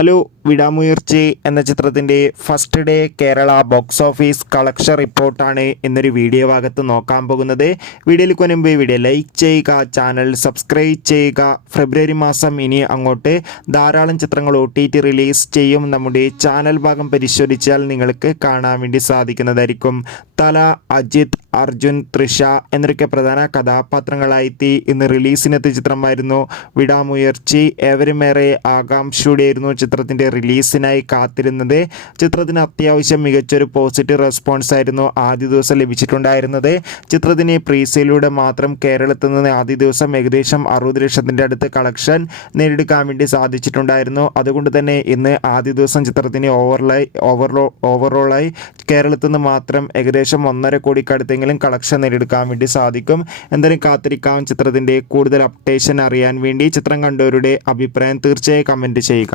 Hello, Vidaamuyarchi എന്ന ചിത്രത്തിൻ്റെ first day Kerala box office collection റിപ്പോർട്ടാണ് എന്നൊരു വീഡിയോ ഭാഗത്ത് നോക്കാൻ പോകുന്നത്. വീഡിയോയിൽ മുൻപ് വീഡിയോ ലൈക്ക് ചെയ്യുക, ചാനൽ സബ്സ്ക്രൈബ് ചെയ്യുക. ഫെബ്രുവരി മാസം ഇനി അങ്ങോട്ട് ധാരാളം ചിത്രങ്ങൾ OTT റിലീസ് ചെയ്യും. നമ്മുടെ ചാനൽ ഭാഗം പരിശോധിച്ചാൽ നിങ്ങൾക്ക് കാണാൻ വേണ്ടി സാധിക്കുന്നതായിരിക്കും. തല, അജിത്, അർജുൻ, തൃഷ എന്നൊക്കെ പ്രധാന കഥാപാത്രങ്ങളായി ഇന്ന് റിലീസിനെത്തിയ ചിത്രമായിരുന്നു വിടാമുയർച്ചി. ഏവരുമേറെ ആകാംക്ഷയോടെയായിരുന്നു ചിത്രത്തിൻ്റെ റിലീസിനായി കാത്തിരുന്നത്. ചിത്രത്തിന് അത്യാവശ്യം മികച്ചൊരു പോസിറ്റീവ് റെസ്പോൺസ് ആയിരുന്നു ആദ്യ ദിവസം ലഭിച്ചിട്ടുണ്ടായിരുന്നത്. ചിത്രത്തിന് പ്രീസെയിലൂടെ മാത്രം കേരളത്തിൽ നിന്ന് ആദ്യ ദിവസം ഏകദേശം 60 ലക്ഷത്തിൻ്റെ അടുത്ത് കളക്ഷൻ നേടിയെടുക്കാൻ വേണ്ടി സാധിച്ചിട്ടുണ്ടായിരുന്നു. അതുകൊണ്ട് തന്നെ ഇന്ന് ആദ്യ ദിവസം ചിത്രത്തിന് ഓവറോളായി കേരളത്തിൽ നിന്ന് മാത്രം ഏകദേശം 1.5 കോടിക്കടുത്തെങ്കിലും കളക്ഷൻ നേടിയെടുക്കാൻ വേണ്ടി സാധിക്കും. എന്തായാലും കാത്തിരിക്കാം ചിത്രത്തിൻ്റെ കൂടുതൽ അപ്ഡേഷൻ അറിയാൻ വേണ്ടി. ചിത്രം കണ്ടവരുടെ അഭിപ്രായം തീർച്ചയായും കമൻറ്റ് ചെയ്യുക.